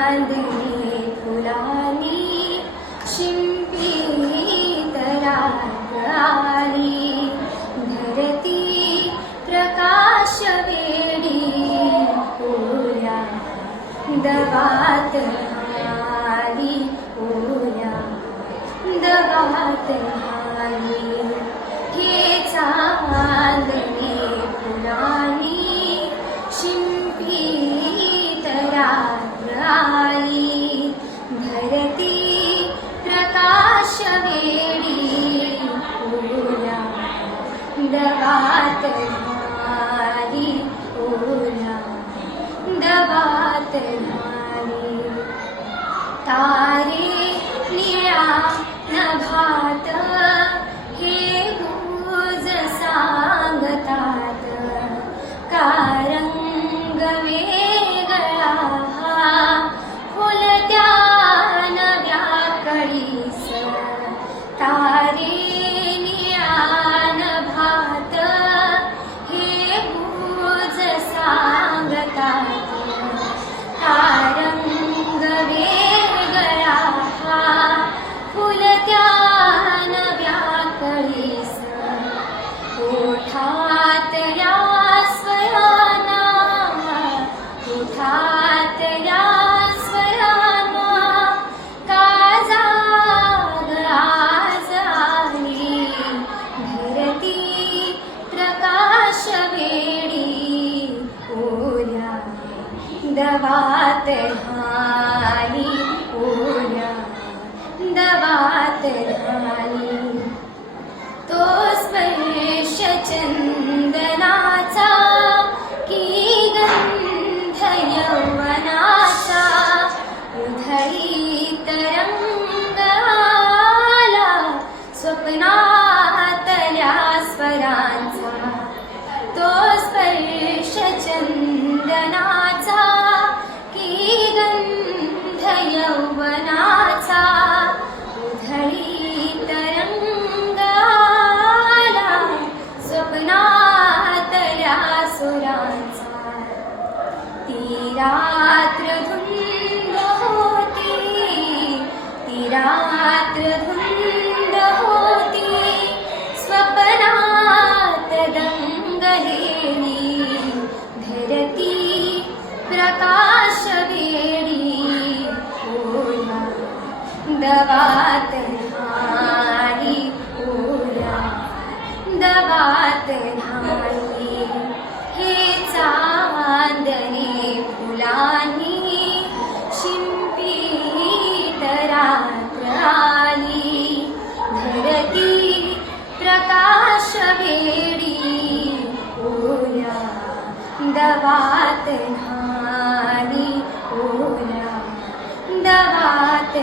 चांदणी फुलानी शिंपीत रात आली, धरती प्रकाश वेडी ओल्या दवात आली, ओल्या दवात आली. हे चांदणी फुलानी शिंपीत रात आली, धरती प्रकाश वेडी ओल्या दवात आली, ओल्या दवात आली. तारे निळ्या नभात हे गुज सांगतात, का रंग वेगळा फुलत्या नव्या कळीस. तारे निळ्या नभात हे गुज सांगतात, का रंग वेगळा फुलत्या नव्या कळीस. ओठातल्या स्वरांना, ओठातल्या स्वरांना का जाग आज आली, धरती प्रकाश वेडी ओल्या दवात आली, ओल्या दवात आली. तो स्पर्श चंदनाचा की गंध यौवनाचा, उधळीत रंग आला स्वप्नातल्या स्वरांचा. तो स्पर्श चंदनाचा की गंध यौवनाचा, उधळीत रंग आला स्वप्नातल्या सुरांचा. ती रात्र धुंद होती, ती रात्र धुंद होती, स्वप्नात दंगलेली, धरती प्रकाश वेडी ओल्या दवात आली, ओल्या दवात आली. हे चांदणी फुलानी शिंपीत रात आली, धरती प्रकाश वेडी ओल्या दवात आली, ओल्या दवात